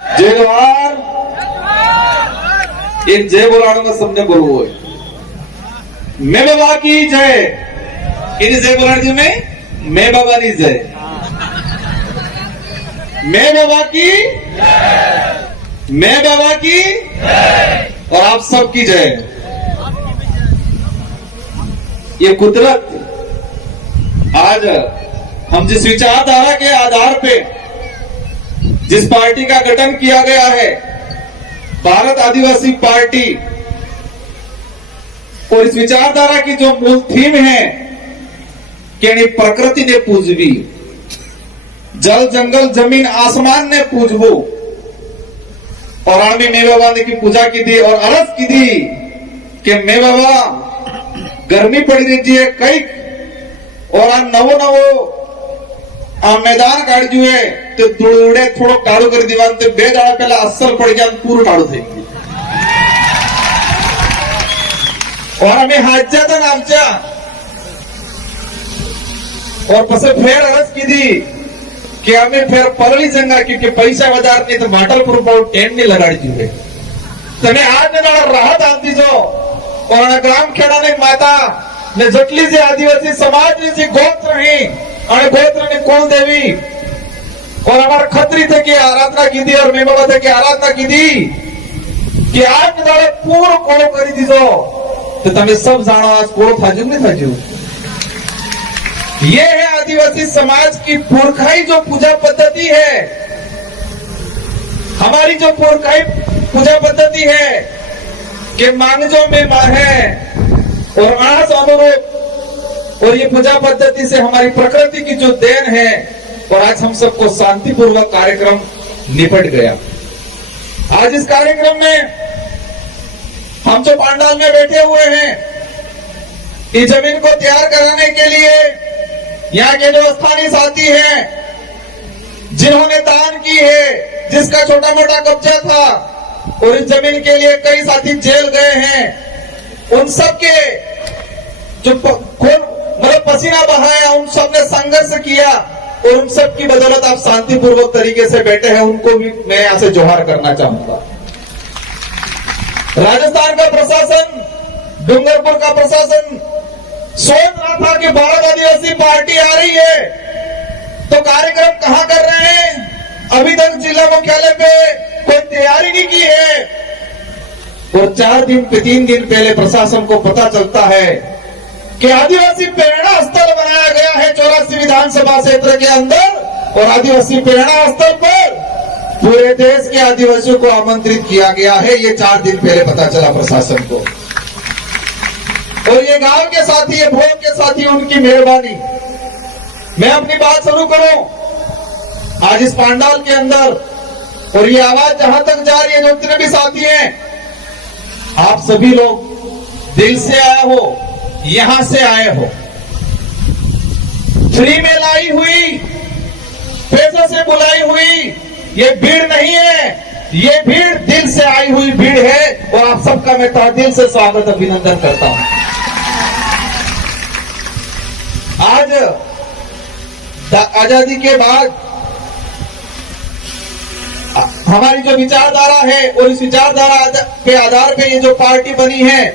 जय जवाहर। एक जय बोलाने सबने बोलवो है। मैं बाबा की जय। किनी जय बोलाने में मैं बाबा की जय। मैं बाबा की, मैं बाबा की और आप सबकी जय। ये कुदरत आज हम जिस विचारधारा के आधार पे जिस पार्टी का गठन किया गया है, भारत आदिवासी पार्टी, और इस विचारधारा की जो मूल थीम है कि प्रकृति ने पूजवी, जल जंगल जमीन आसमान ने पूजवो, और आमी मैं बाबा ने की पूजा की थी और अरज की थी कि मैं बाबा गर्मी पड़ी रही है कई और आ नवो नवो आ मैदान काढ़ू है तो धूड़े थोड़ो काढ़ू कर दीवान तो बे दाड़ा पहला असर पड़ गया पूरा काढ़ू थे और हमें हाजा था नामचा और पसे फेर अरज की थी कि हमें फिर परली जंगा क्योंकि पैसा बाजार नहीं तो माटलपुर पर टेंट नहीं लगाड़ी जुए तने आज ने दाड़ा राहत आती जो और ग्राम खेड़ा ने माता ने जटली से आदिवासी समाज ने गोत्र रही और गोत्र ने कुल देवी और हमारे खत्री थे की आराधना की थी और मैं बाबा थे की आराधना की थी कि आज दाड़े पूर्ण कोड़ो करी दीजो तो तमें सब जानो आज कोड़ो थाजू नहीं थाजू। ये है आदिवासी समाज की पुरखाई जो पूजा पद्धति है, हमारी जो पुरखाई पूजा पद्धति है कि मांगजो में मां है और आज अनुरूप, और ये पूजा पद्धति से हमारी प्रकृति की जो देन है और आज हम सबको शांतिपूर्वक कार्यक्रम निपट गया। आज इस कार्यक्रम में हम जो पंडाल में बैठे हुए हैं, इस जमीन को तैयार कराने के लिए यहाँ के जो स्थानीय साथी हैं जिन्होंने दान की है, जिसका छोटा मोटा कब्जा था और इस जमीन के लिए कई साथी जेल गए हैं, उन सब के जो मतलब पसीना बहाया, उन सब ने संघर्ष किया और उन सब की बदौलत आप शांतिपूर्वक तरीके से बैठे हैं, उनको भी मैं यहां से जोहार करना चाहूंगा। राजस्थान का प्रशासन, डूंगरपुर का प्रशासन सोच रहा था कि भारत आदिवासी पार्टी आ रही है तो कार्यक्रम कहां कर रहे हैं, अभी तक जिला मुख्यालय पे कोई तैयारी नहीं की है और 3 दिन पहले प्रशासन को पता चलता है कि आदिवासी प्रेरणा स्थल बनाया गया है 84 विधानसभा क्षेत्र के अंदर और आदिवासी प्रेरणा स्थल पर पूरे देश के आदिवासियों को आमंत्रित किया गया है। ये 4 दिन पहले पता चला प्रशासन को और ये गांव के साथी, ये भोग के साथी, उनकी मेहरबानी। मैं अपनी बात शुरू करूं आज इस पंडाल के अंदर और ये आवाज जहां तक जा रही है, जो जितने भी साथी हैं, आप सभी लोग दिल से आए हो, यहां से आए हो, फ्री में लाई हुई, पैसों से बुलाई हुई ये भीड़ नहीं है, ये भीड़ दिल से आई हुई भीड़ है और आप सबका मैं तहे से स्वागत अभिनंदन करता हूं। आज आजादी के बाद हमारी जो विचारधारा है और इस विचारधारा के आधार पे ये जो पार्टी बनी है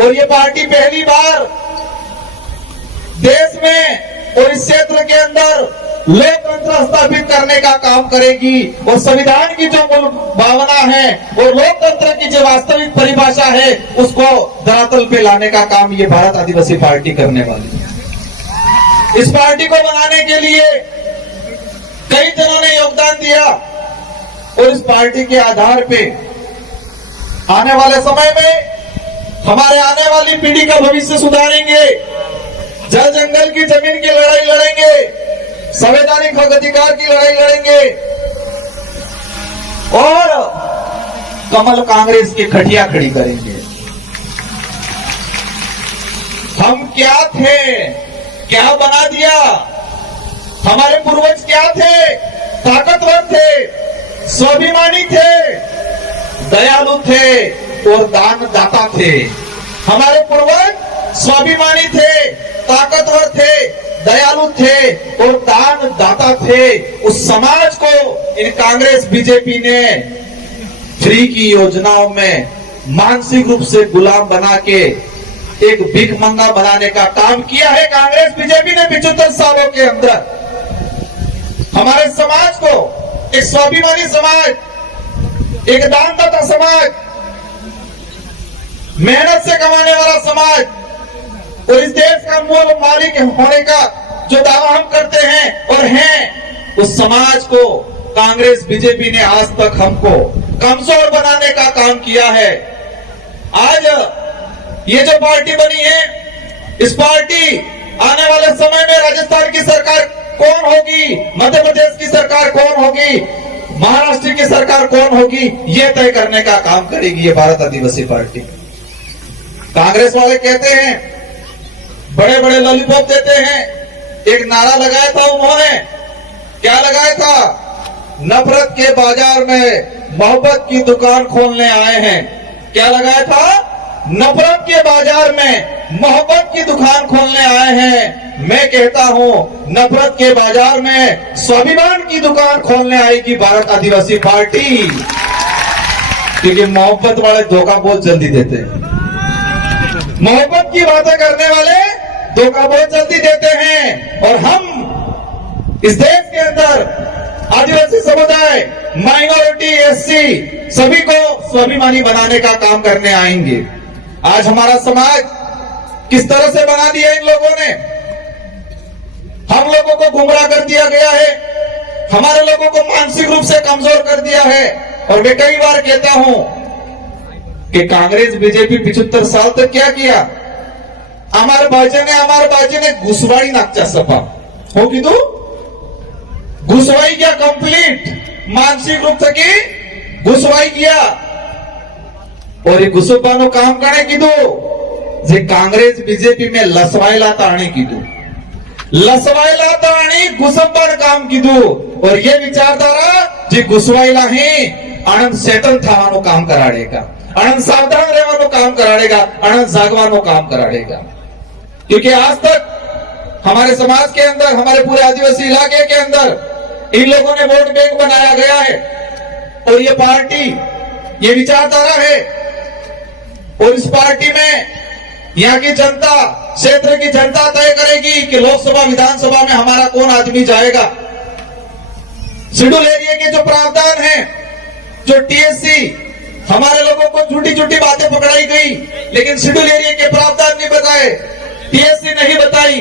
और ये पार्टी पहली बार देश में और इस क्षेत्र के अंदर लोकतंत्र स्थापित करने का काम करेगी और संविधान की जो मूल भावना है और लोकतंत्र की जो वास्तविक परिभाषा है उसको धरातल पे लाने का काम ये भारत आदिवासी पार्टी करने वाली है। इस पार्टी को बनाने के लिए कई जनों ने योगदान दिया और इस पार्टी के आधार पे आने वाले समय में हमारे आने वाली पीढ़ी का भविष्य सुधारेंगे, जल जंगल की जमीन की लड़ाई लड़ेंगे, संवैधानिक हक अधिकार की लड़ाई लड़ेंगे और कमल कांग्रेस की खटिया खड़ी करेंगे। हम क्या थे, क्या बना दिया, हमारे पूर्वज क्या थे, ताकतवर थे, स्वाभिमानी थे, दयालु थे और दानदाता थे। हमारे पूर्वज स्वाभिमानी थे, ताकतवर थे, दयालु थे और दान दाता थे, उस समाज को इन कांग्रेस बीजेपी ने फ्री की योजनाओं में मानसिक रूप से गुलाम बना के एक भीख मंगा बनाने का काम किया है कांग्रेस बीजेपी ने 75 सालों के अंदर। हमारे समाज को एक स्वाभिमानी समाज, एक दानदाता समाज, मेहनत से कमाने वाला समाज और इस देश का मूल मालिक होने का जो दावा हम करते हैं और हैं, उस समाज को कांग्रेस बीजेपी ने आज तक हमको कमजोर बनाने का काम किया है। आज ये जो पार्टी बनी है, इस पार्टी आने वाले समय में राजस्थान की सरकार कौन होगी, मध्य प्रदेश की सरकार कौन होगी, महाराष्ट्र की सरकार कौन होगी, ये तय करने का काम करेगी ये भारत आदिवासी पार्टी। कांग्रेस वाले कहते हैं, बड़े बड़े लॉलीपॉप देते हैं। एक नारा लगाया था उन्होंने, क्या लगाया था? नफरत के बाजार में मोहब्बत की दुकान खोलने आए हैं। क्या लगाया था? नफरत के बाजार में मोहब्बत की दुकान खोलने आए हैं। मैं कहता हूं, नफरत के बाजार में स्वाभिमान की दुकान खोलने आएगी भारत आदिवासी पार्टी, क्योंकि मोहब्बत वाले धोखा बहुत जल्दी देते हैं। मोहब्बत की बातें करने वाले धोखा बहुत जल्दी देते हैं। और हम इस देश के अंदर आदिवासी समुदाय, माइनॉरिटी, एससी सभी को स्वाभिमानी बनाने का काम करने आएंगे। आज हमारा समाज किस तरह से बना दिया इन लोगों ने, हम लोगों को गुमराह कर दिया गया है, हमारे लोगों को मानसिक रूप से कमजोर कर दिया है। और मैं कई बार कहता हूं कि कांग्रेस बीजेपी 75 साल तक क्या किया? हमारे बाजी ने घुसवाड़ी नाकचा सपा हो कीधु, घुसवाई किया कंप्लीट, मानसिक रूप से की घुसवाई किया। और ये घुसपानो काम करने कीधु जे कांग्रेस बीजेपी में लसवायला ताणी कीधु, लसवायला ताणी घुसपान काम कीधु। और ये विचारधारा जे घुसवायला ही आनंद सेटल थवानो काम कराड़ेगा, आनंद सावधान रहवानो काम कराड़ेगा, आनंद जागवानो काम कराड़ेगा। क्योंकि आज तक हमारे समाज के अंदर, हमारे पूरे आदिवासी इलाके के अंदर इन लोगों ने वोट बैंक बनाया गया है। और ये पार्टी, ये विचारधारा है। और इस पार्टी में यहाँ की जनता, क्षेत्र की जनता तय करेगी कि लोकसभा विधानसभा में हमारा कौन आदमी जाएगा। शेड्यूल एरिया के जो प्रावधान है, जो टीएससी, हमारे लोगों को झूठी झूठी बातें पकड़ाई गई, लेकिन शेड्यूल एरिया के प्रावधान नहीं बताए, टीएससी नहीं बताई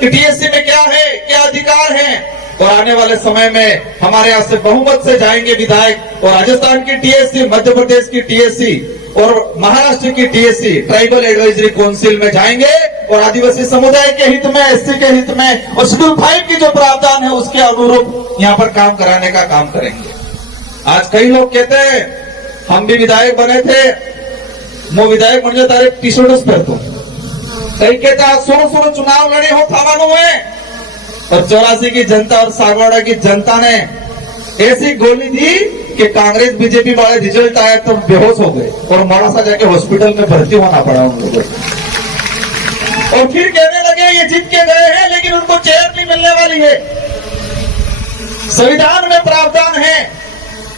कि टीएससी में क्या है, क्या अधिकार है। और आने वाले समय में हमारे यहाँ से बहुमत से जाएंगे विधायक, और राजस्थान की टीएससी, मध्य प्रदेश की टीएससी और महाराष्ट्र की टीएससी ट्राइबल एडवाइजरी काउंसिल में जाएंगे और आदिवासी समुदाय के हित में, एससी के हित में और शेड्यूल 5 की जो प्रावधान है उसके अनुरूप यहाँ पर काम कराने का काम करेंगे। आज कई लोग कहते हैं हम भी विधायक बने थे, मैं विधायक म्हणजे तारे टी-शर्टच पहनतो। कई कहते आज सोरो चुनाव लड़े हो थावानो है। और 84 की जनता और सागवाड़ा की जनता ने ऐसी गोली दी कि कांग्रेस बीजेपी वाले रिजल्ट आया तो बेहोश हो गए और मोड़ासा जाके हॉस्पिटल में भर्ती होना पड़ा उन लोगों को। और फिर कहने लगे ये जीत के गए हैं, लेकिन उनको चेयर नहीं मिलने वाली है। संविधान में प्रावधान है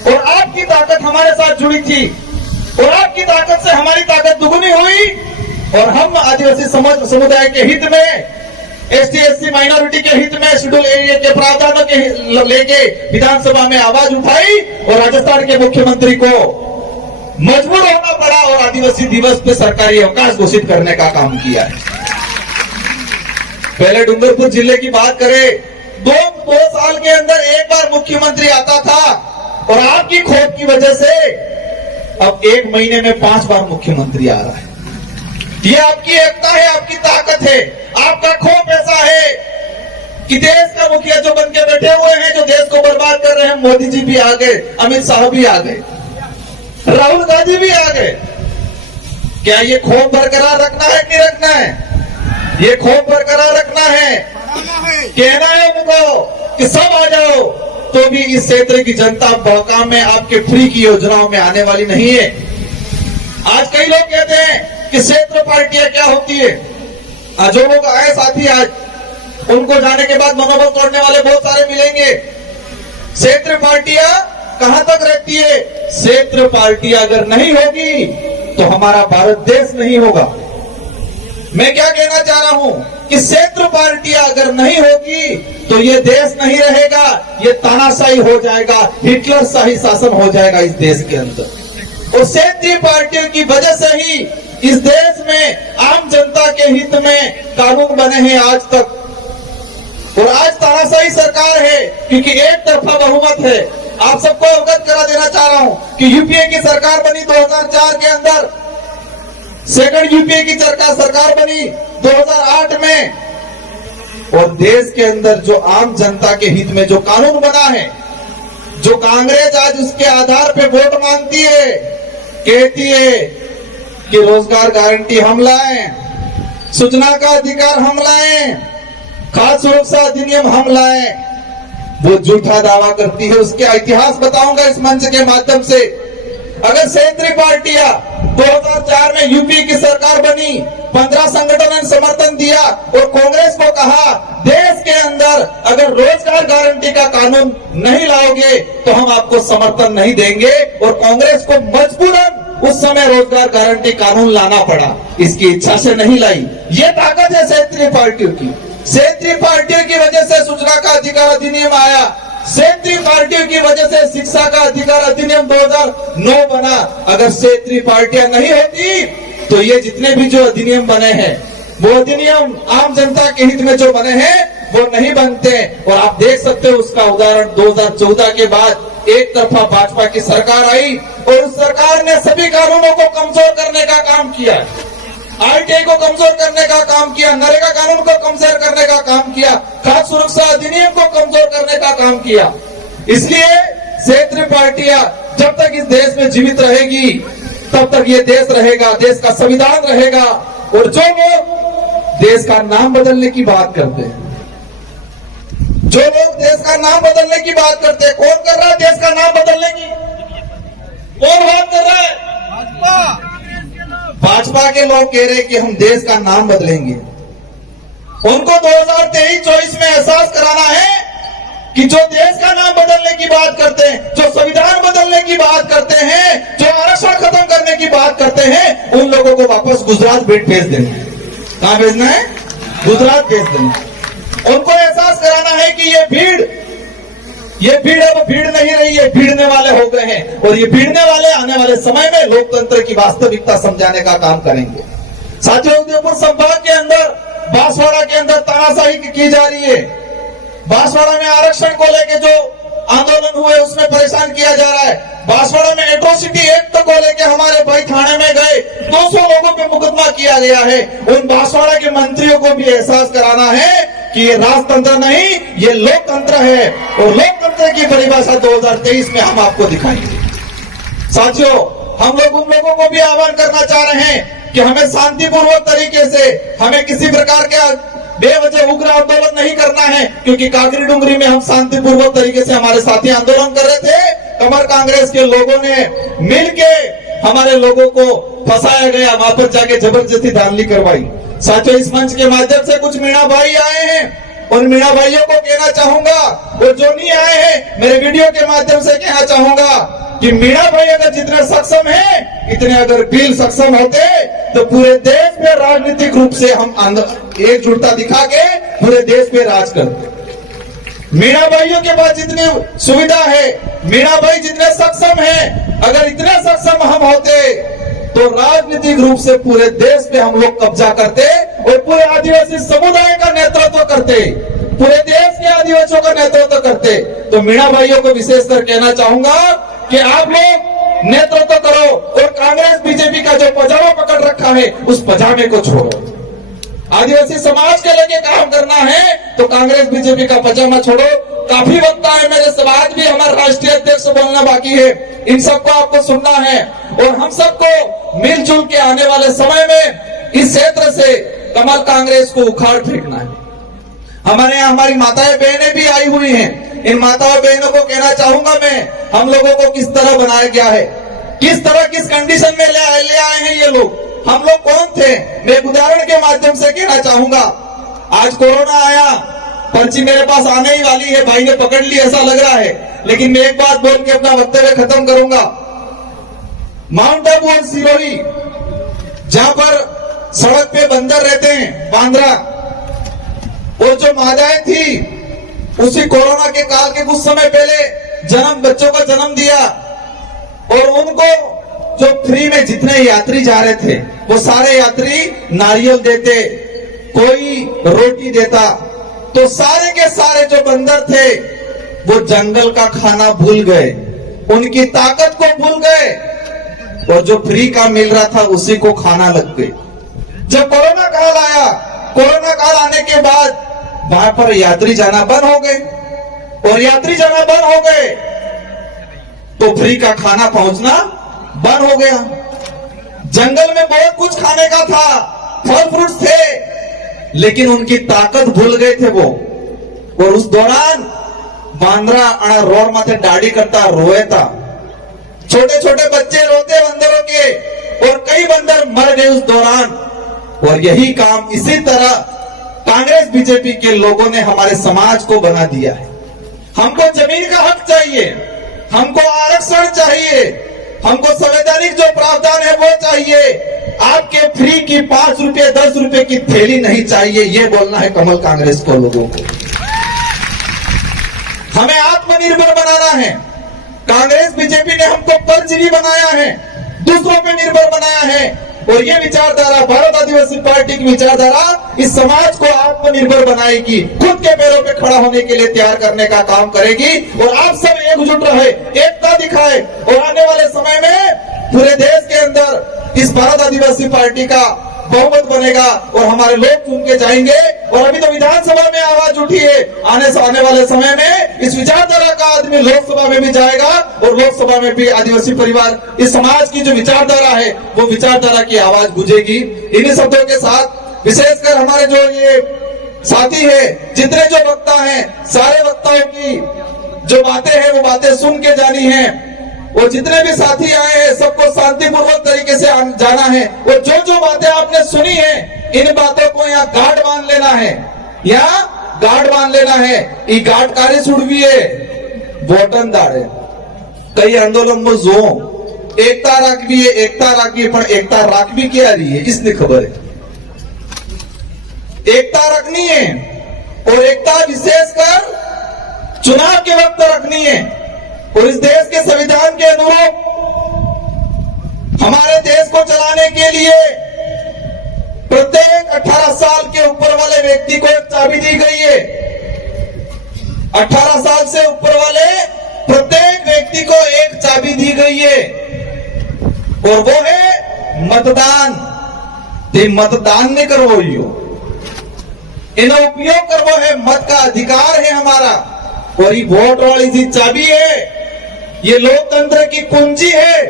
और आपकी ताकत हमारे साथ जुड़ी थी और आपकी ताकत से हमारी ताकत दुगुनी हुई। और हम आदिवासी समुदाय के हित में, एसटी एससी माइनॉरिटी के हित में शेड्यूल एरिया के प्रावधानों के लेके विधानसभा में आवाज उठाई और राजस्थान के मुख्यमंत्री को मजबूर होना पड़ा और आदिवासी दिवस पे सरकारी अवकाश घोषित करने का काम किया है। पहले डूंगरपुर जिले की बात करें, दो साल के अंदर एक बार मुख्यमंत्री आता था और आपकी खोट की वजह से अब 1 महीने में 5 बार मुख्यमंत्री आ रहा है। ये आपकी एकता है, आपकी ताकत है। आपका खौफ ऐसा है कि देश का मुखिया जो बन के बैठे हुए हैं, जो देश को बर्बाद कर रहे हैं, मोदी जी भी आ गए, अमित शाह भी आ गए, राहुल गांधी भी आ गए। क्या ये खौफ बरकरार रखना है कि नहीं रखना है? ये खौफ बरकरार रखना है, कहना है उनको कि सब आ जाओ, तो भी इस क्षेत्र की जनता बहकाम में आपके फ्री की योजनाओं में आने वाली नहीं है। आज कई लोग कहते हैं कि क्षेत्र पार्टियां क्या होती है। जो लोग आए साथी आज उनको जाने के बाद मनोबल तोड़ने वाले बहुत सारे मिलेंगे। क्षेत्र पार्टियां कहां तक रहती है? क्षेत्र पार्टियां अगर नहीं होगी तो हमारा भारत देश नहीं होगा। मैं क्या कहना चाह रहा हूं कि क्षेत्र पार्टियां अगर नहीं होगी तो ये देश नहीं रहेगा, ये तानाशाही हो जाएगा, हिटलर शाही शासन हो जाएगा इस देश के अंदर। और क्षेत्रीय पार्टियों की वजह से ही इस देश में आम जनता के हित में कानून बने हैं आज तक। और आज तानाशाही सरकार है क्योंकि एक तरफा बहुमत है। आप सबको अवगत करा देना चाह रहा हूं कि यूपीए की सरकार बनी 2004 के अंदर, सेकंड यूपीए की सरकार बनी 2008 में, और देश के अंदर जो आम जनता के हित में जो कानून बना है, जो कांग्रेस आज उसके आधार पे वोट मांगती है, कहती है कि रोजगार गारंटी हम लाएं, सूचना का अधिकार हम लाएं, खाद्य सुरक्षा अधिनियम हम लाएं, वो झूठा दावा करती है। उसके इतिहास बताऊंगा इस मंच के माध्यम से। अगर क्षेत्रीय पार्टियां 2004 में यूपी की सरकार बनी, 15 संगठनों ने समर्थन दिया और कांग्रेस को कहा देश के अंदर अगर रोजगार गारंटी का कानून नहीं लाओगे तो हम आपको समर्थन नहीं देंगे, और कांग्रेस को मजबूरन उस समय रोजगार गारंटी कानून लाना पड़ा, इसकी इच्छा से नहीं लाई। ये ताकत है क्षेत्रीय पार्टियों की। क्षेत्रीय पार्टियों की वजह से सूचना का अधिकार अधिनियम आया, क्षेत्रीय पार्टियों की वजह से शिक्षा का अधिकार अधिनियम 2009 बना। अगर क्षेत्रीय पार्टियां नहीं होती तो ये जितने भी जो अधिनियम बने हैं, वो अधिनियम आम जनता के हित में जो बने हैं वो नहीं बनते। और आप देख सकते हो उसका उदाहरण 2014 के बाद एक तरफा भाजपा की सरकार आई और उस सरकार ने सभी कानूनों को कमजोर करने का काम किया, आरटीआई को कमजोर करने का काम किया, नरेगा कानून को कमजोर करने का काम किया, खाद्य सुरक्षा अधिनियम को कमजोर करने का काम किया। इसलिए क्षेत्रीय पार्टियां जब तक इस देश में जीवित रहेगी तब तक ये देश रहेगा, देश का संविधान रहेगा। और जो लोग देश का नाम बदलने की बात करते हैं, जो लोग देश का नाम बदलने की बात करते हैं, कौन कर रहा है देश का नाम बदलने की? कौन बात कर रहा है? भाजपा के लोग कह रहे हैं कि हम देश का नाम बदलेंगे। उनको 2023-24 में एहसास कराना है कि जो देश का नाम बदलने की बात करते हैं, जो संविधान बदलने की बात करते हैं, जो आरक्षण खत्म करने की बात करते हैं, उन लोगों को वापस गुजरात भेज देना है। कहां भेजना है? गुजरात भेज देना। उनको एहसास कराना है कि ये भीड़ अब भीड़ नहीं रही है, भीड़ने वाले हो गए हैं, और ये भीड़ने वाले आने वाले समय में लोकतंत्र की वास्तविकता समझाने का काम करेंगे। साथियों, उदयपुर संभाग के अंदर बांसवाड़ा के अंदर तानाशाही की जा रही है। बांसवाड़ा में आरक्षण को लेकर जो आंदोलन हुए उसमें परेशान किया जा रहा है। बांसवाड़ा में एट्रोसिटी एक्ट को लेकर हमारे भाई थाने में गए, 200 लोगों पे मुकदमा किया गया है। उन बांसवाड़ा के मंत्रियों को भी एहसास कराना है कि ये राजतंत्र नहीं, ये लोकतंत्र है, और लोकतंत्र की परिभाषा 2023 में हम आपको दिखाएंगे। साथियों, हम लोग उन लोगों को भी आह्वान करना चाह रहे हैं कि हमें शांतिपूर्वक तरीके से, हमें किसी प्रकार के बेवजह उग्र आंदोलन नहीं करना है, क्योंकि कागरी डुंगरी में हम शांतिपूर्वक तरीके से हमारे साथी आंदोलन कर रहे थे। कमर कांग्रेस के लोगों ने मिलके हमारे लोगों को फंसाया गया, वहां पर जाके जबरदस्ती धांधली करवाई। साथियों, इस मंच के माध्यम से कुछ मीणा भाई आए हैं, उन मीणा भाइयों को कहना चाहूंगा, और जो नहीं आए हैं मेरे वीडियो के माध्यम से कहना चाहूंगा कि मीणा भाई अगर जितने सक्षम हैं, इतने अगर बिल सक्षम होते तो पूरे देश में राजनीतिक रूप से हम एकजुटता दिखा के पूरे देश पे राज करते। मीणा भाइयों के पास जितनी सुविधा है, मीणा भाई जितने सक्षम हैं, अगर इतने सक्षम हम होते तो राजनीतिक रूप से पूरे देश पे हम लोग कब्जा करते और पूरे आदिवासी समुदाय का नेतृत्व करते, पूरे देश के आदिवासियों का नेतृत्व करते। तो मीणा भाइयों को विशेषकर कहना चाहूंगा कि आप लोग नेतृत्व करो, और कांग्रेस बीजेपी का जो पजामा पकड़ रखा है उस पजामे को छोड़ो। आदिवासी समाज के लेके काम करना है तो कांग्रेस बीजेपी का पजामा छोड़ो। काफी वक्त है, मेरे से बाद भी हमारे राष्ट्रीय अध्यक्ष बोलना बाकी है, इन सबको आपको सुनना है, और हम सबको मिलजुल के आने वाले समय में इस क्षेत्र से कमल कांग्रेस को उखाड़ फेंकना है। हमारे यहाँ हमारी माताएं बहनें भी आई हुई हैं, इन माताओं बहनों को कहना चाहूंगा मैं, हम लोगों को किस तरह बनाया गया है, किस तरह किस कंडीशन में ले आए हैं ये लोग। हम लोग कौन थे, मैं एक उदाहरण के माध्यम से कहना चाहूंगा। आज कोरोना आया, पर्ची मेरे पास आने ही वाली है, भाई ने पकड़ ली ऐसा लग रहा है, लेकिन मैं एक बात बोल के अपना वक्तव्य खत्म करूंगा। माउंट आबू और सिरोही, जहां पर सड़क पे बंदर रहते हैं, बांद्रा, वो जो मादाएं थी उसी कोरोना के काल के कुछ समय पहले बच्चों का जन्म दिया, और उनको जो फ्री में जितने यात्री जा रहे थे वो सारे यात्री नारियल देते, कोई रोटी देता, तो सारे के सारे जो बंदर थे वो जंगल का खाना भूल गए, उनकी ताकत को भूल गए, और जो फ्री का मिल रहा था उसी को खाना लग गए। जब कोरोना काल आया, कोरोना काल आने के बाद वहां पर यात्री जाना बंद हो गए, और यात्री जाना बंद हो गए तो फ्री का खाना पहुंचना बंद हो गया। जंगल में बहुत कुछ खाने का था, फल फ्रूट्स थे, लेकिन उनकी ताकत भूल गए थे वो। और उस दौरान बांद्रा अणा रोड माथे दाढ़ी करता रोए था, छोटे छोटे बच्चे रोते बंदरों के, और कई बंदर मर गए उस दौरान। और यही काम इसी तरह कांग्रेस बीजेपी के लोगों ने हमारे समाज को बना दिया है। हमको जमीन का हक चाहिए, हमको आरक्षण चाहिए, हमको संवैधानिक जो प्रावधान है वो चाहिए। आपके फ्री की 5 रुपए 10 रुपए की थैली नहीं चाहिए, ये बोलना है कमल कांग्रेस को, लोगों को। हमें आत्मनिर्भर बनाना है। कांग्रेस बीजेपी ने हमको परजीवी बनाया है, दूसरों पे निर्भर बनाया है, और ये विचारधारा, भारत आदिवासी पार्टी की विचारधारा इस समाज को आत्मनिर्भर बनाएगी, खुद के पैरों पे खड़ा होने के लिए तैयार करने का काम करेगी। और आप सब एकजुट रहे, एकता दिखाए, और आने वाले समय में पूरे देश के अंदर इस भारत आदिवासी पार्टी का बहुमत बनेगा, और हमारे लोग चुन के जाएंगे। और अभी तो विधानसभा में आवाज उठी है, आने वाले समय में इस विचारधारा का आदमी लोकसभा में भी जाएगा, और लोकसभा में भी आदिवासी परिवार, इस समाज की जो विचारधारा है वो विचारधारा की आवाज गूंजेगी। इन्हीं शब्दों के साथ विशेषकर हमारे जो ये साथी है, जितने जो वक्ता हैं, सारे वक्ताओं की जो बातें हैं वो बातें सुन के जानी है, और जितने भी साथी आए हैं सबको शांतिपूर्वक तरीके से जाना है। और जो जो बातें आपने सुनी है, इन बातों को यहाँ गाढ़ बांध लेना है, यहाँ गाढ़ बांध लेना है। ये गाढ़ कार्य छुड़वी है वोटन दाड़े कई आंदोलन में जो एकता राखवी है, एकता राखवी, पर एकता राखवी क्या रही है इसने खबर है। एकता रखनी है, और एकता विशेषकर चुनाव के वक्त रखनी है। और इस देश के संविधान के अनुरूप हमारे देश को चलाने के लिए प्रत्येक 18 साल के ऊपर वाले व्यक्ति को एक चाबी दी गई है। 18 साल से ऊपर वाले प्रत्येक व्यक्ति को एक चाबी दी गई है, और वो है मतदान। ते मतदान नहीं करवो, इन्हें उपयोग करवो है, मत का अधिकार है हमारा। और ये वोट वाली जी चाबी है, ये लोकतंत्र की कुंजी है।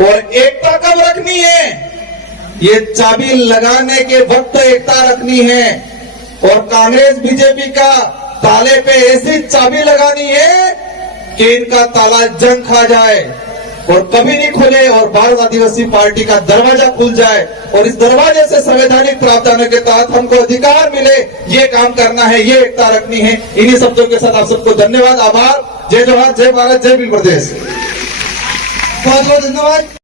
और एकता कब रखनी है, ये चाबी लगाने के वक्त एकता रखनी है। और कांग्रेस बीजेपी का ताले पे ऐसी चाबी लगानी है कि इनका ताला जंग खा जाए और कभी नहीं खुले, और भारत आदिवासी पार्टी का दरवाजा खुल जाए, और इस दरवाजे से संवैधानिक प्रावधानों के तहत हमको अधिकार मिले, ये काम करना है, ये एकता रखनी है। इन्हीं शब्दों के साथ आप सबको धन्यवाद, आभार। जय जवाहर, जय भारत, जय भील प्रदेश। बहुत बहुत धन्यवाद।